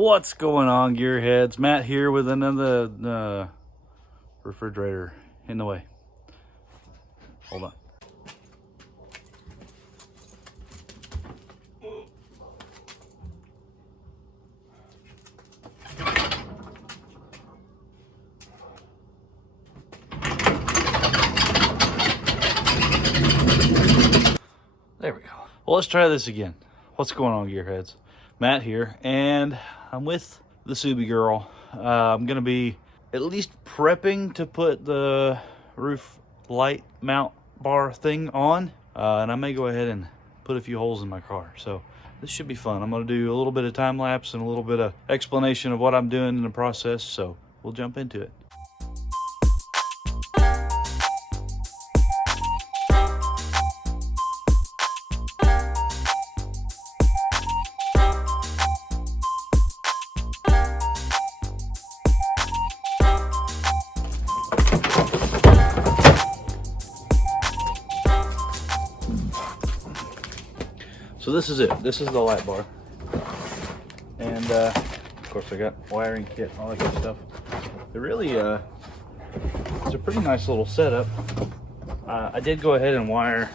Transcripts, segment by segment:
What's going on, gearheads? Matt here with another refrigerator in the way. Hold on. There we go. Well, let's try this again. What's going on, gearheads? Matt here, and I'm with the Subie girl. I'm gonna be at least prepping to put the roof light mount bar thing on, and I may go ahead and put a few holes in my car. So this should be fun. I'm gonna do a little bit of time lapse and a little bit of explanation of what I'm doing in the process. So we'll jump into it. So this is it. This is the light bar, and of course I got wiring kit and all that good stuff. It really it's a pretty nice little setup. I did go ahead and wire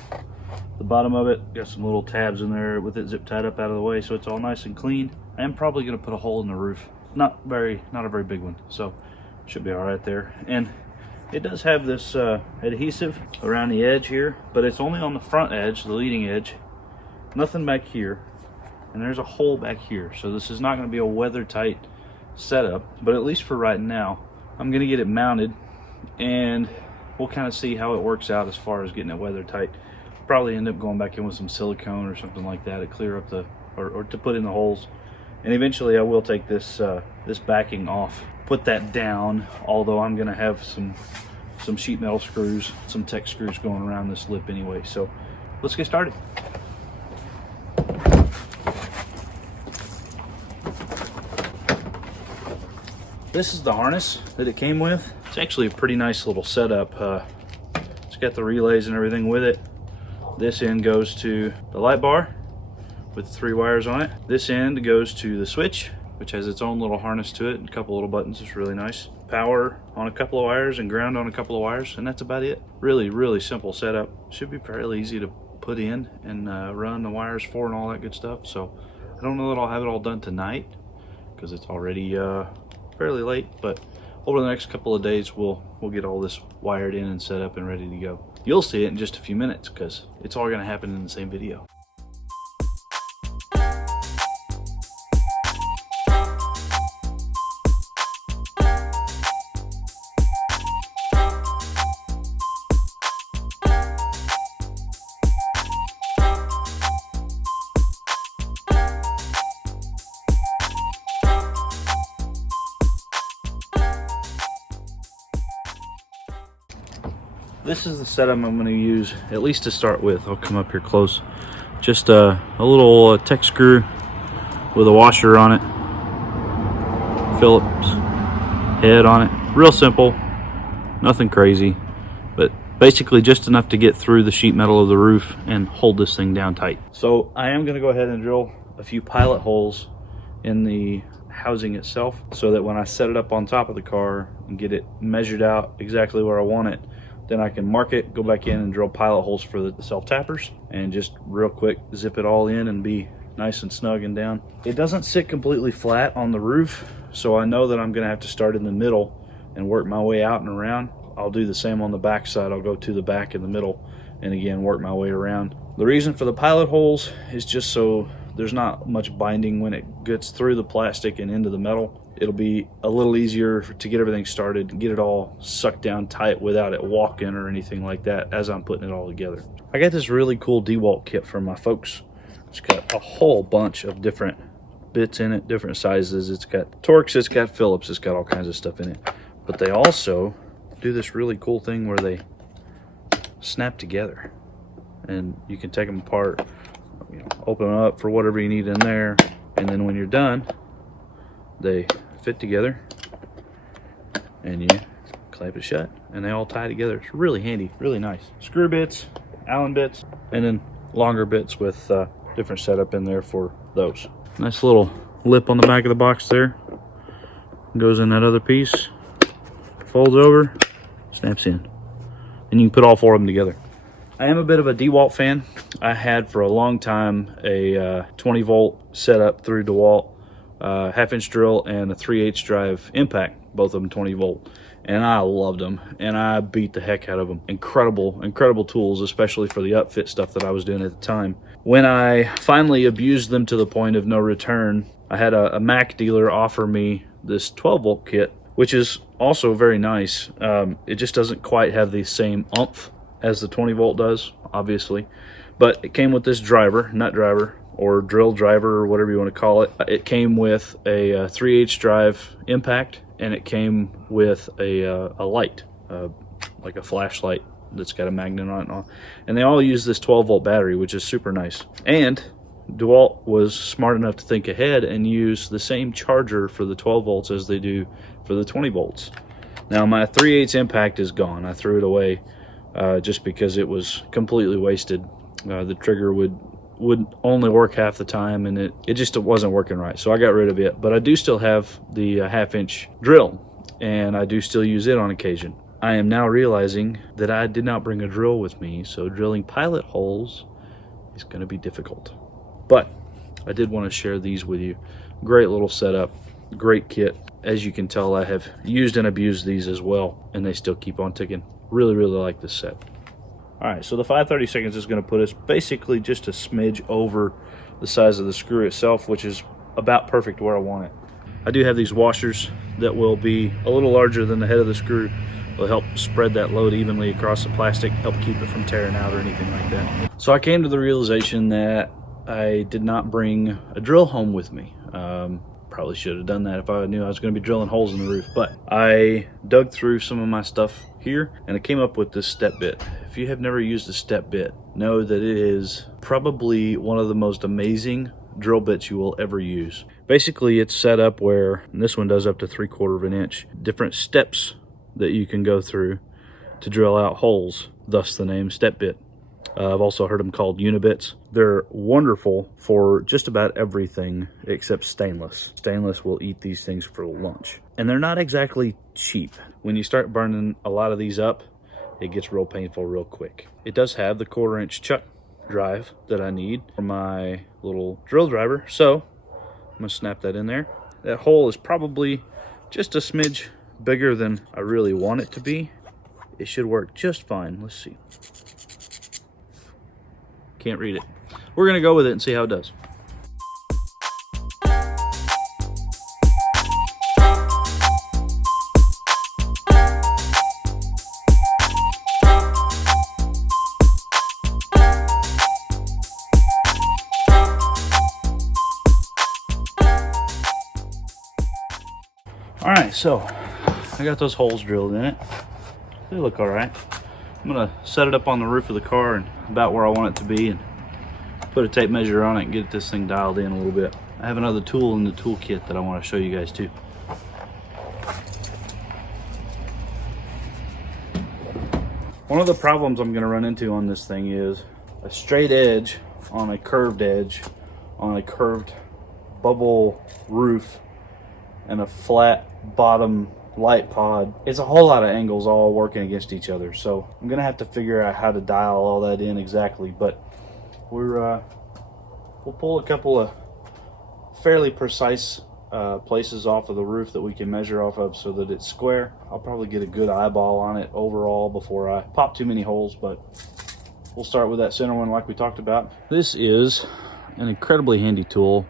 the bottom of it. Got some little tabs in there with it zip tied up out of the way, so it's all nice and clean. I am probably going to put a hole in the roof. Not a very big one, so should be all right there. And it does have this adhesive around the edge here, but it's only on the front edge, the leading edge. Nothing back here, and there's a hole back here, so this is not going to be a weather tight setup, but at least for right now I'm going to get it mounted, and we'll kind of see how it works out as far as getting it weather tight. Probably end up going back in with some silicone or something like that to clear up the or to put in the holes, and eventually I will take this this backing off, put that down, although I'm going to have some sheet metal screws, some Tech screws going around this lip anyway. So let's get started. This is the harness that it came with. It's actually a pretty nice little setup. It's got the relays and everything with it. This end goes to the light bar with 3 wires on it. This end goes to the switch, which has its own little harness to it and a couple little buttons. It's really nice. Power on a couple of wires and ground on a couple of wires, and that's about it. Really simple setup. Should be fairly easy to put in and run the wires for and all that good stuff. So I don't know that I'll have it all done tonight because it's already fairly late, but over the next couple of days we'll get all this wired in and set up and ready to go. You'll see it in just a few minutes because it's all going to happen in the same video. This is the setup I'm going to use, at least to start with. I'll come up here close. Just a little Tech screw with a washer on it. Phillips head on it. Real simple, nothing crazy, but basically just enough to get through the sheet metal of the roof and hold this thing down tight. So I am going to go ahead and drill a few pilot holes in the housing itself so that when I set it up on top of the car and get it measured out exactly where I want it, then I can mark it, go back in and drill pilot holes for the self-tappers, and just real quick zip it all in and be nice and snug and down. It doesn't sit completely flat on the roof, so I know that I'm gonna have to start in the middle and work my way out and around. I'll do the same on the back side. I'll go to the back in the middle and again work my way around. The reason for the pilot holes is just so there's not much binding when it gets through the plastic and into the metal. It'll be a little easier to get everything started and get it all sucked down tight without it walking or anything like that as I'm putting it all together. I got this really cool DeWalt kit from my folks. It's got a whole bunch of different bits in it, different sizes. It's got Torx, it's got Phillips, it's got all kinds of stuff in it. But they also do this really cool thing where they snap together, and you can take them apart, you know, open them up for whatever you need in there, and then when you're done, they fit together and you clamp it shut and they all tie together. It's really handy, really nice. Screw bits, Allen bits, and then longer bits with different setup in there for those. Nice little lip on the back of the box there. Goes in that other piece, folds over, snaps in. And you can put all four of them together. I am a bit of a DeWalt fan. I had for a long time a 20 volt setup through DeWalt, half-inch drill and a 3/8 drive impact, both of them 20 volt. And I loved them, and I beat the heck out of them. Incredible tools, especially for the upfit stuff that I was doing at the time. When I finally abused them to the point of no return, I had a Mac dealer offer me this 12 volt kit, which is also very nice. It just doesn't quite have the same oomph as the 20 volt does, obviously, but it came with this driver, nut driver, or drill driver, or whatever you want to call it. It came with a 3/8 drive impact, and it came with a light, like a flashlight that's got a magnet on it, and they all use this 12 volt battery, which is super nice. And DeWalt was smart enough to think ahead and use the same charger for the 12 volts as they do for the 20 volts. Now my 3/8 impact is gone. I threw it away just because it was completely wasted. The trigger would only work half the time, and it wasn't working right, so I got rid of it. But I do still have the half-inch drill, and I do still use it on occasion. I am now realizing that I did not bring a drill with me, so drilling pilot holes is going to be difficult. But I did want to share these with you. Great little setup, great kit. As you can tell, I have used and abused these as well, and they still keep on ticking. Really like this set. All right, so the 5/32 is going to put us basically just a smidge over the size of the screw itself, which is about perfect where I want it. I do have these washers that will be a little larger than the head of the screw. Will help spread that load evenly across the plastic, help keep it from tearing out or anything like that. So I came to the realization that I did not bring a drill home with me. Probably should have done that if I knew I was going to be drilling holes in the roof. But I dug through some of my stuff here, and I came up with this step bit. If you have never used a step bit, know that it is probably one of the most amazing drill bits you will ever use. Basically, it's set up where, and this one does up to 3/4 of an inch, different steps that you can go through to drill out holes, thus the name step bit. I've also heard them called unibits. They're wonderful for just about everything except stainless. Stainless will eat these things for lunch. And they're not exactly cheap. When you start burning a lot of these up, it gets real painful real quick. It does have the 1/4 inch chuck drive that I need for my little drill driver, so I'm gonna snap that in there. That hole is probably just a smidge bigger than I really want it to be. It should work just fine. Let's see. Can't read it. We're gonna go with it and see how it does. All right, so I got those holes drilled in it. They look all right. I'm gonna set it up on the roof of the car and about where I want it to be, and put a tape measure on it and get this thing dialed in a little bit. I have another tool in the toolkit that I want to show you guys too. One of the problems I'm gonna run into on this thing is a straight edge on a curved bubble roof and a flat bottom light pod. It's a whole lot of angles all working against each other, so I'm gonna have to figure out how to dial all that in exactly. But we'll pull a couple of fairly precise places off of the roof that we can measure off of so that it's square. I'll probably get a good eyeball on it overall before I pop too many holes, but we'll start with that center one like we talked about. This is an incredibly handy tool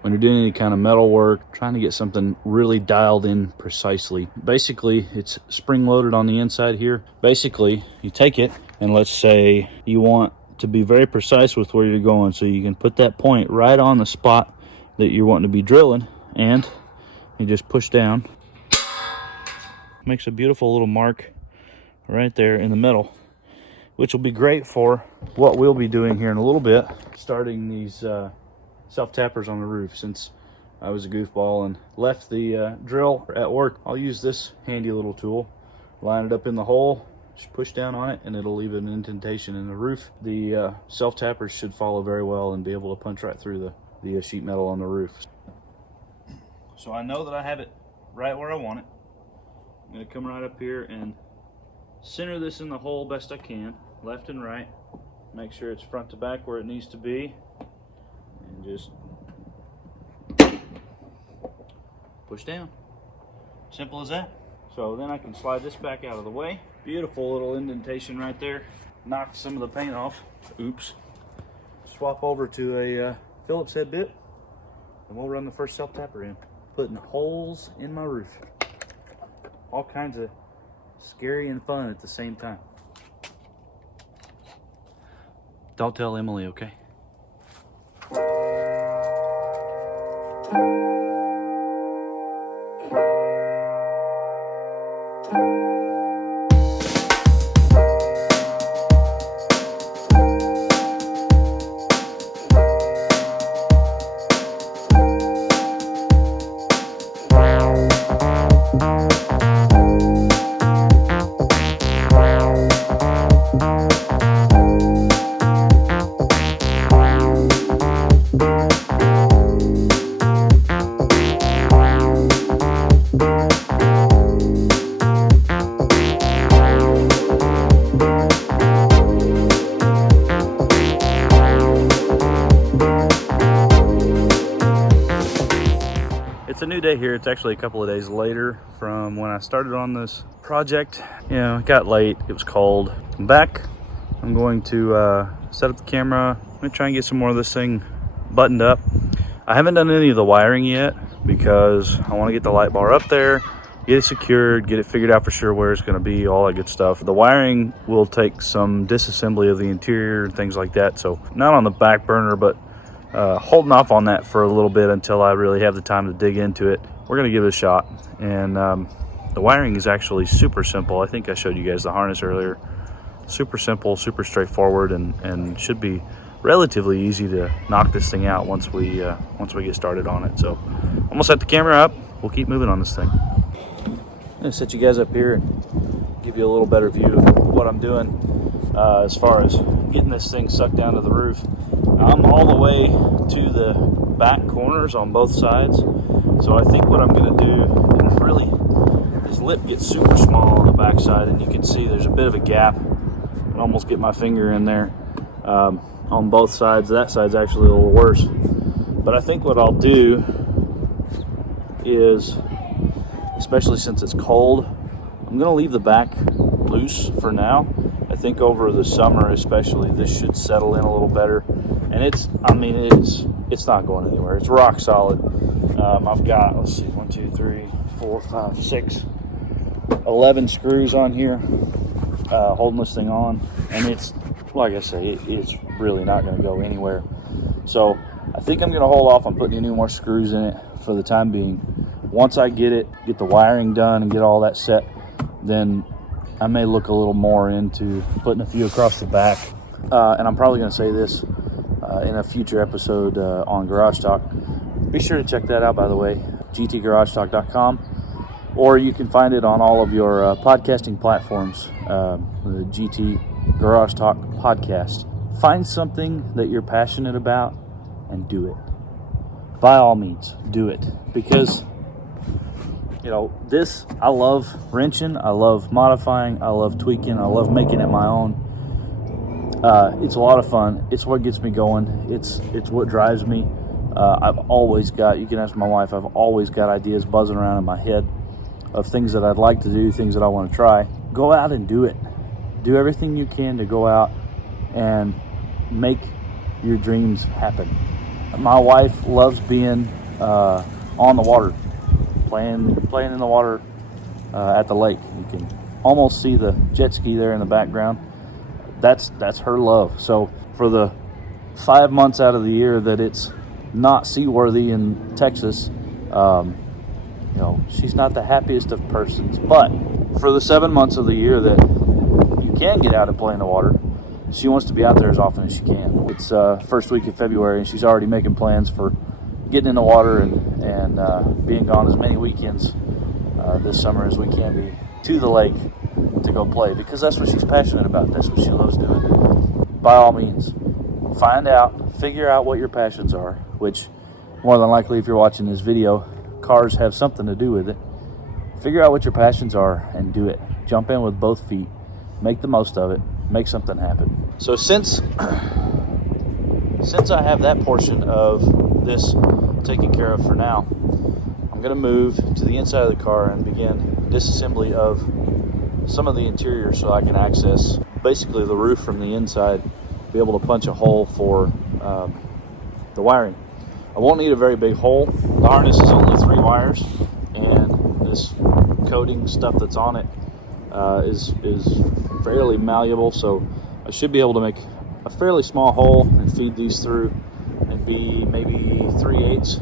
when you're doing any kind of metal work, trying to get something really dialed in precisely. Basically, it's spring loaded on the inside here. Basically, you take it, and let's say you want to be very precise with where you're going, so you can put that point right on the spot that you're wanting to be drilling, and you just push down. Makes a beautiful little mark right there in the middle, which will be great for what we'll be doing here in a little bit, starting these self-tappers on the roof. Since I was a goofball and left the drill at work, I'll use this handy little tool, line it up in the hole, just push down on it, and it'll leave an indentation in the roof. The self-tappers should follow very well and be able to punch right through the sheet metal on the roof. So I know that I have it right where I want it. I'm going to come right up here and center this in the hole best I can, left and right. Make sure it's front to back where it needs to be, and just push down. Simple as that. So then I can slide this back out of the way. Beautiful little indentation right there. Knocked some of the paint off. Oops. Swap over to a Phillips head bit, and we'll run the first self-tapper in. Putting holes in my roof. All kinds of scary and fun at the same time. Don't tell Emily, okay? It's a new day here. It's actually a couple of days later from when I started on this project. You know, it got late, it was cold. I'm back. I'm going to set up the camera. I'm gonna try and get some more of this thing buttoned up. I haven't done any of the wiring yet because I want to get the light bar up there, get it secured, get it figured out for sure where it's gonna be, all that good stuff. The wiring will take some disassembly of the interior and things like that, so not on the back burner, but holding off on that for a little bit until I really have the time to dig into it. We're gonna give it a shot, and the wiring is actually super simple. I think I showed you guys the harness earlier. Super simple, super straightforward, and should be relatively easy to knock this thing out once we get started on it. So I'm gonna set the camera up. We'll keep moving on this thing. I'm gonna set you guys up here and give you a little better view of what I'm doing as far as getting this thing sucked down to the roof. I'm all the way to the back corners on both sides, so I think what I'm going to do, and really, this lip gets super small on the back side, and you can see there's a bit of a gap. I can almost get my finger in there on both sides. That side's actually a little worse, but I think what I'll do is, especially since it's cold, I'm going to leave the back loose for now. I think over the summer especially, this should settle in a little better. And it's not going anywhere. It's rock solid. I've got, let's see, 1, 2, 3, 4, 5, 6, 11 screws on here holding this thing on. And it's, like I say, it's really not going to go anywhere. So I think I'm going to hold off on putting any more screws in it for the time being. Once I get the wiring done and get all that set, then I may look a little more into putting a few across the back. And I'm probably going to say this in a future episode on Garage Talk. Be sure to check that out, by the way, gtgaragetalk.com, or you can find it on all of your podcasting platforms, the GT Garage Talk podcast. Find something that you're passionate about and do it. By all means, do it, because you know, this, I love wrenching, I love modifying, I love tweaking, I love making it my own. It's a lot of fun. It's what gets me going. It's what drives me. I've always got, you can ask my wife, I've always got ideas buzzing around in my head of things that I'd like to do, things that I want to try. Go out and do it. Do everything you can to go out and make your dreams happen. My wife loves being on the water, playing in the water at the lake. You can almost see the jet ski there in the background. That's her love. So for the 5 months out of the year that it's not seaworthy in Texas, you know, she's not the happiest of persons. But for the 7 months of the year that you can get out and play in the water, she wants to be out there as often as she can. It's first week of February, and she's already making plans for getting in the water and being gone as many weekends this summer as we can be to the lake to go play, because that's what she's passionate about. That's what she loves doing. By all means, figure out what your passions are, which more than likely, if you're watching this video, cars have something to do with it. Figure out what your passions are and do it. Jump in with both feet. Make the most of it. Make something happen. So since I have that portion of this taken care of for now, I'm going to move to the inside of the car and begin disassembly of some of the interior so I can access basically the roof from the inside, be able to punch a hole for the wiring. I won't need a very big hole. The harness is only 3 wires, and this coating stuff that's on it is fairly malleable, so I should be able to make a fairly small hole and feed these through and be maybe 3/8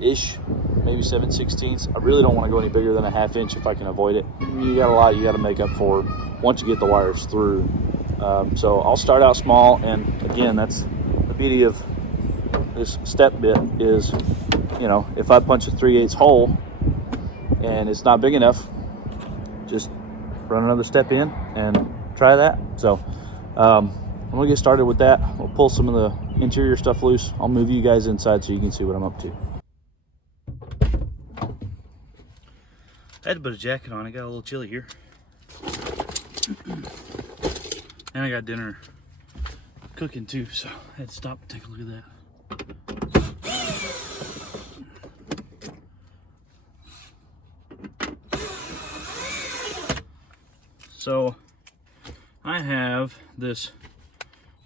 ish, maybe 7/16. I really don't want to go any bigger than a 1/2 inch if I can avoid it. You got a lot you got to make up for once you get the wires through. So I'll start out small, and again, that's the beauty of this step bit is, you know, if I punch a 3/8 hole and it's not big enough, just run another step in and try that. So I'm gonna get started with that. We'll pull some of the interior stuff loose. I'll move you guys inside so you can see what I'm up to. I had to put a jacket on. I got a little chilly here. And I got dinner cooking too, so I had to stop and take a look at that. So I have this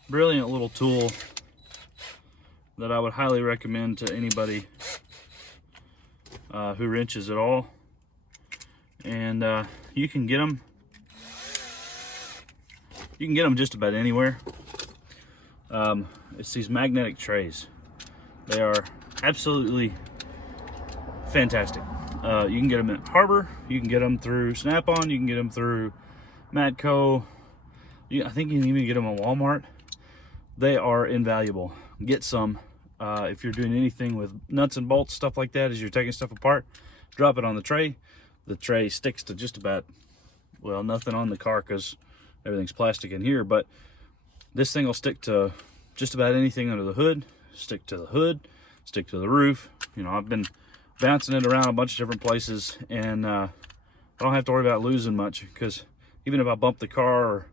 brilliant little tool that I would highly recommend to anybody who wrenches at all. And you can get them just about anywhere. It's these magnetic trays. They are absolutely fantastic. You can get them at Harbor, you can get them through Snap-on, you can get them through Matco. I think you can even get them at Walmart. They are invaluable. Get some. If you're doing anything with nuts and bolts, stuff like that, as you're taking stuff apart, drop it on the tray. The tray sticks to just about, well, nothing on the car because everything's plastic in here, but this thing will stick to just about anything under the hood, stick to the hood, stick to the roof. You know, I've been bouncing it around a bunch of different places, and I don't have to worry about losing much, because even if I bump the car or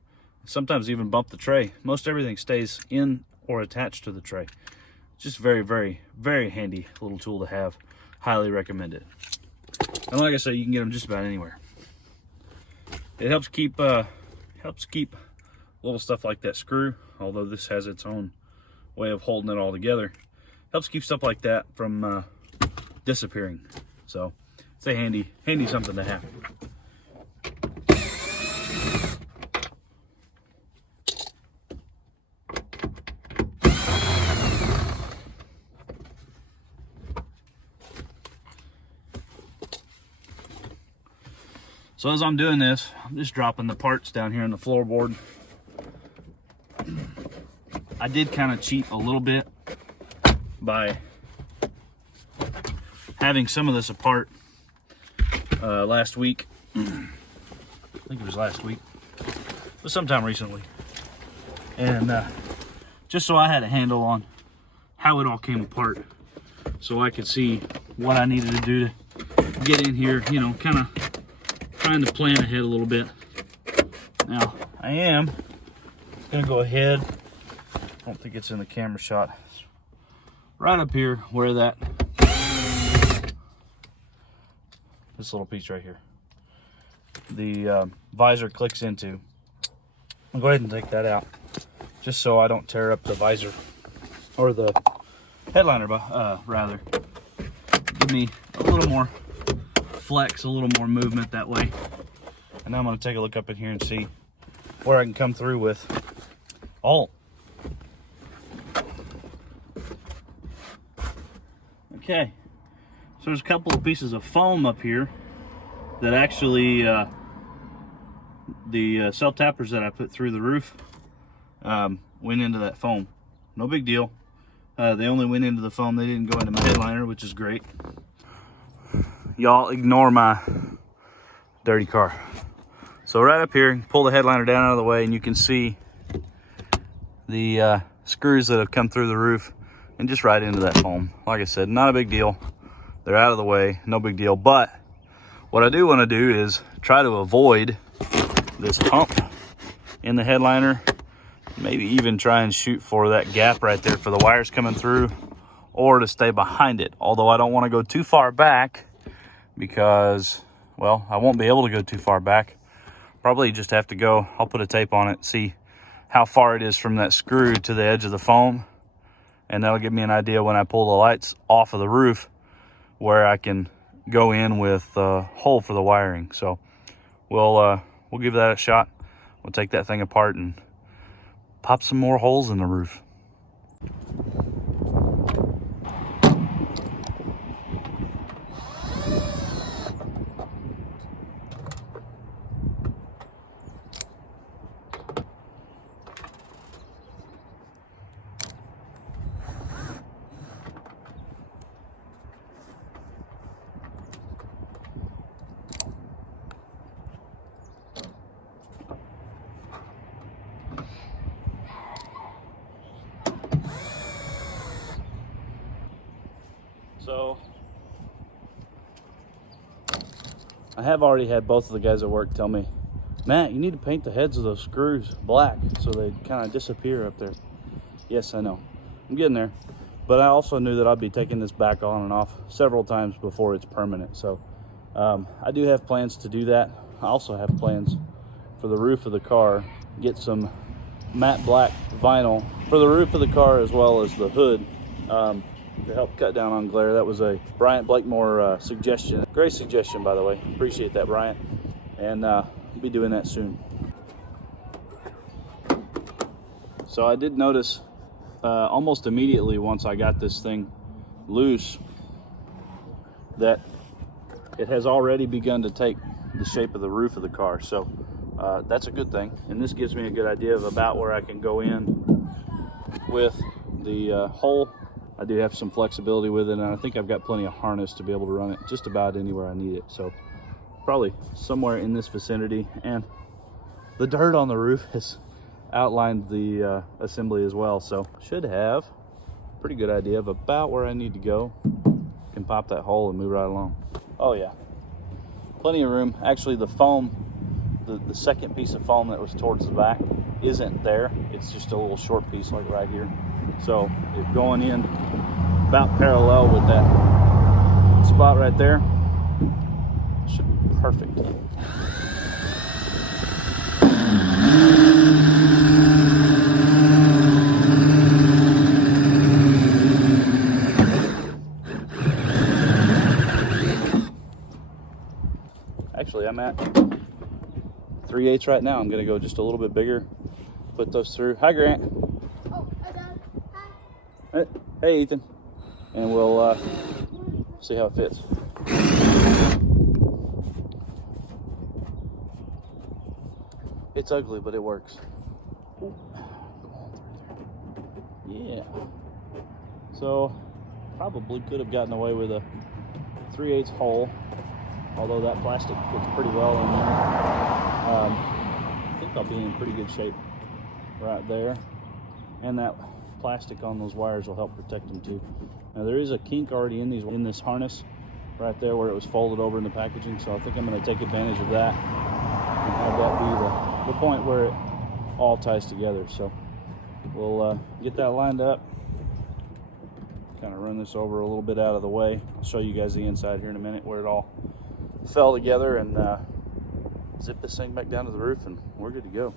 sometimes even bump the tray, most everything stays in or attached to the tray. Just very, very, very handy little tool to have. Highly recommend it. And like I say, you can get them just about anywhere. It helps keep little stuff like that screw, although this has its own way of holding it all together. Helps keep stuff like that from disappearing. So it's a handy something to have. So as I'm doing this, I'm just dropping the parts down here on the floorboard. I did kind of cheat a little bit by having some of this apart last week. I think it was last week, but sometime recently. And just so I had a handle on how it all came apart, so I could see what I needed to do to get in here, you know, kind of trying to plan ahead a little bit. Now, I am gonna go ahead, I don't think it's in the camera shot, right up here where that, this little piece right here, the visor clicks into. I'll go ahead and take that out, just so I don't tear up the visor, or the headliner, rather. Give me a little more flex, a little more movement that way. And now I'm going to take a look up in here and see where I can come through with alt. Okay, so there's a couple of pieces of foam up here that actually the self-tappers that I put through the roof went into that foam. No big deal. They only went into the foam, they didn't go into my headliner, which is great. Y'all ignore my dirty car. So right up here, pull the headliner down out of the way, and you can see the screws that have come through the roof and just right into that foam. Like I said, not a big deal. They're out of the way, no big deal. But what I do want to do is try to avoid this hump in the headliner. Maybe even try and shoot for that gap right there for the wires coming through, or to stay behind it. Although I don't want to go too far back because, well, I won't be able to go too far back. Probably just have to go, I'll put a tape on it, see how far it is from that screw to the edge of the foam. And that'll give me an idea when I pull the lights off of the roof where I can go in with a hole for the wiring. So we'll give that a shot. We'll take that thing apart and pop some more holes in the roof. So I have already had both of the guys at work tell me, Matt, you need to paint the heads of those screws black so they kind of disappear up there. Yes, I know. I'm getting there. But I also knew that I'd be taking this back on and off several times before it's permanent. So I do have plans to do that. I also have plans for the roof of the car, get some matte black vinyl for the roof of the car as well as the hood. To help cut down on glare. That was a Bryant Blakemore suggestion. Great suggestion, by the way. Appreciate that, Bryant. And we'll be doing that soon. So I did notice almost immediately once I got this thing loose that it has already begun to take the shape of the roof of the car. So that's a good thing. And this gives me a good idea of about where I can go in with the hole. I do have some flexibility with it, and I think I've got plenty of harness to be able to run it just about anywhere I need it. So probably somewhere in this vicinity. And the dirt on the roof has outlined the assembly as well. So should have a pretty good idea of about where I need to go. Can pop that hole and move right along. Oh yeah, plenty of room. Actually, the foam, the second piece of foam that was towards the back isn't there. It's just a little short piece like right here. So it's going in about parallel with that spot right there. Should be perfect. Actually, I'm at 3/8 right now. I'm gonna go just a little bit bigger, put those through. Hi, Grant. Oh, hi, Dad. Hi. Hey, Ethan. And we'll see how it fits. It's ugly, but it works. Yeah. So, probably could have gotten away with a 3/8 hole, although that plastic fits pretty well in there. I think I'll be in pretty good shape right there. And that plastic on those wires will help protect them too. Now there is a kink already in this harness right there where it was folded over in the packaging, so I think I'm going to take advantage of that and have that be the point where it all ties together. So we'll get that lined up, kind of run this over a little bit out of the way. I'll show you guys the inside here in a minute where it all fell together, and zip this thing back down to the roof and we're good to go.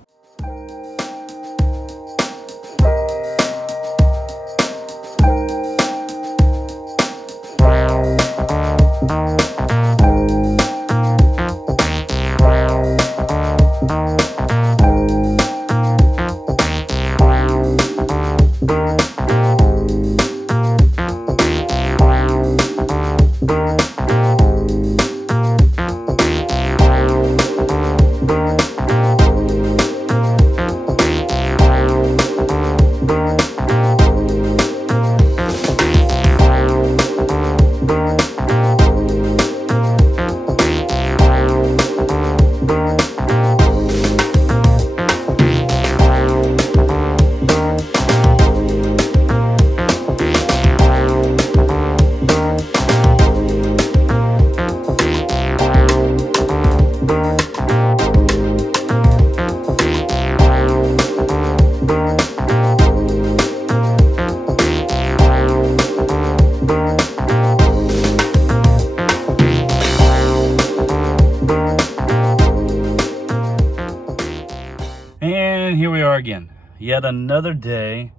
again. Yet another day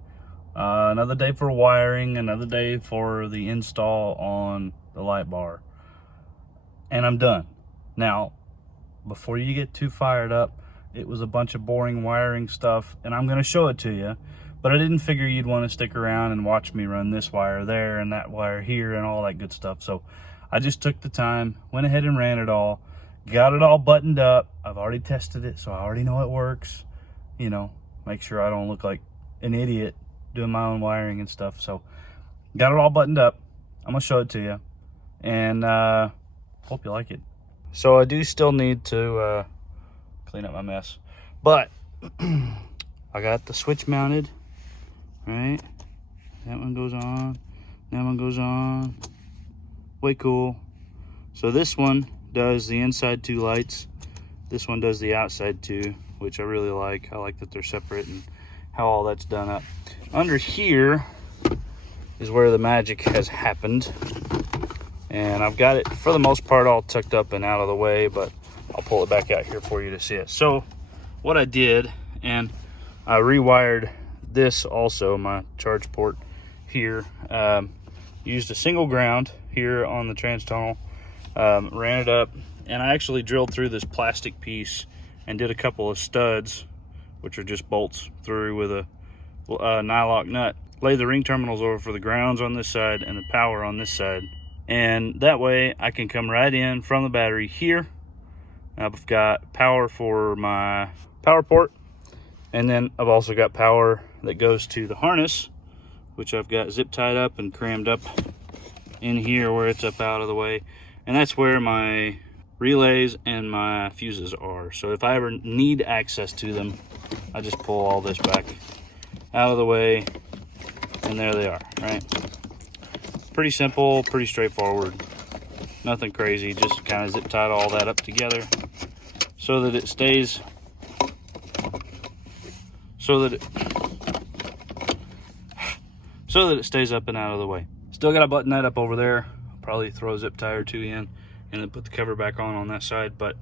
for wiring, another day for the install on the light bar, and I'm done. Now, before you get too fired up, it was a bunch of boring wiring stuff, and I'm going to show it to you, but I didn't figure you'd want to stick around and watch me run this wire there and that wire here and all that good stuff. So I just took the time, went ahead and ran it all, got it all buttoned up. I've already tested it, so I already know it works. You know, make sure I don't look like an idiot doing my own wiring and stuff. So got it all buttoned up. I'm gonna show it to you, and hope you like it. So I do still need to clean up my mess, but I got the switch mounted, right? That one goes on, that one goes on. Way cool. So this one does the inside two lights, this one does the outside two, which I really like. I like that they're separate and how all that's done up. Under here is where the magic has happened, and I've got it for the most part all tucked up and out of the way, but I'll pull it back out here for you to see it. So what I did, and I rewired this also, my charge port here, used a single ground here on the trans tunnel, ran it up, and I actually drilled through this plastic piece and did a couple of studs, which are just bolts through with a nylock nut. Lay the ring terminals over for the grounds on this side and the power on this side, and that way I can come right in from the battery here. I've got power for my power port, and then I've also got power that goes to the harness, which I've got zip tied up and crammed up in here where it's up out of the way, and that's where my relays and my fuses are. So if I ever need access to them, I just pull all this back out of the way, and there they are, right? Pretty simple, pretty straightforward, nothing crazy. Just kind of zip tied all that up together so that it stays, so that it stays up and out of the way. Still got to button that up over there. Probably throw a zip tie or two in and then put the cover back on that side, but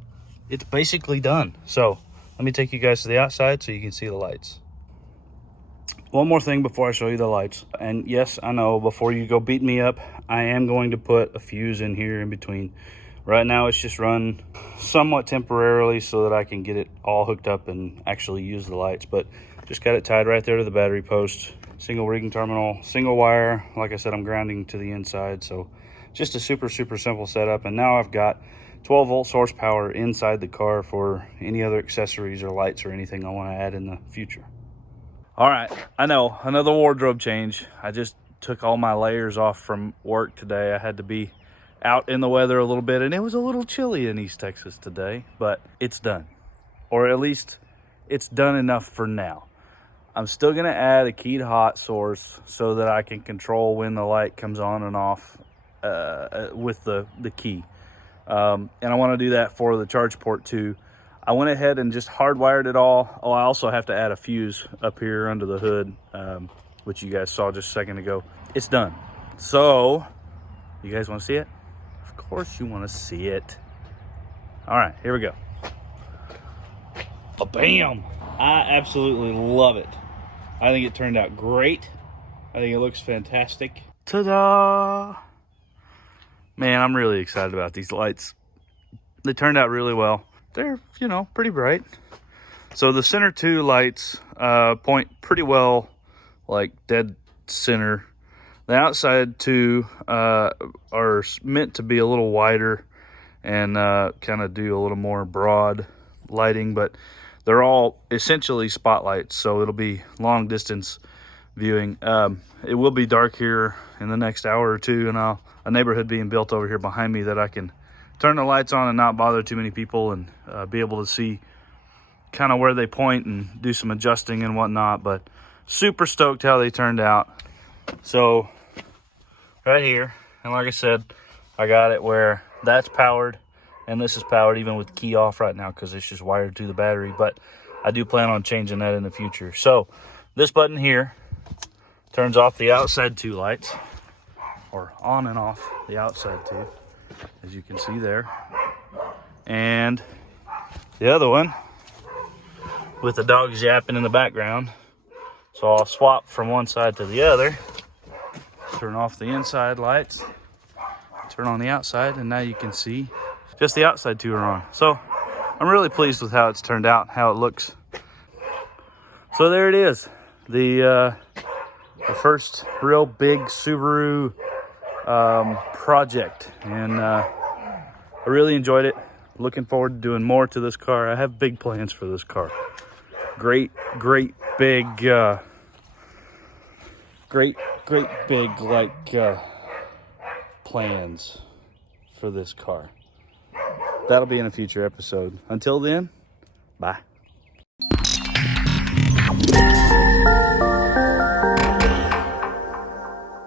it's basically done. So let me take you guys to the outside so you can see the lights. One more thing before I show you the lights, and yes, I know, before you go beat me up, I am going to put a fuse in here in between. Right now it's just run somewhat temporarily so that I can get it all hooked up and actually use the lights, but just got it tied right there to the battery post. Single rigging terminal, single wire. Like I said, I'm grounding to the inside, so just a super simple setup. And now I've got 12 volt source power inside the car for any other accessories or lights or anything I want to add in the future. All right, I know, another wardrobe change. I just took all my layers off from work today. I had to be out in the weather a little bit, and it was a little chilly in East Texas today, but it's done, or at least it's done enough for now. I'm still gonna add a keyed hot source so that I can control when the light comes on and off with the key. And I wanna do that for the charge port too. I went ahead and just hardwired it all. Oh, I also have to add a fuse up here under the hood, which you guys saw just a second ago. It's done. So, you guys wanna see it? Of course you wanna see it. All right, here we go. Bam! I absolutely love it. I think it turned out great. I think it looks fantastic. Ta-da! Man, I'm really excited about these lights. They turned out really well. They're, you know, pretty bright. So the center two lights point pretty well, like dead center. The outside two are meant to be a little wider and kind of do a little more broad lighting, but they're all essentially spotlights, so it'll be long distance viewing. It will be dark here in the next hour or two, and a neighborhood being built over here behind me that I can turn the lights on and not bother too many people, and be able to see kind of where they point and do some adjusting and whatnot. But super stoked how they turned out. So right here, and like I said, I got it where that's powered and this is powered even with the key off right now because it's just wired to the battery, but I do plan on changing that in the future. So this button here turns off the outside two lights, or on and off the outside two, as you can see there. And the other one with the dogs yapping in the background. So I'll swap from one side to the other, turn off the inside lights, turn on the outside, and now you can see just the outside two are on. So I'm really pleased with how it's turned out, how it looks. So there it is, the first real big Subaru project, and I really enjoyed it. Looking forward to doing more to this car. I have big plans for this car. Great big plans for this car. That'll be in a future episode. Until then, bye.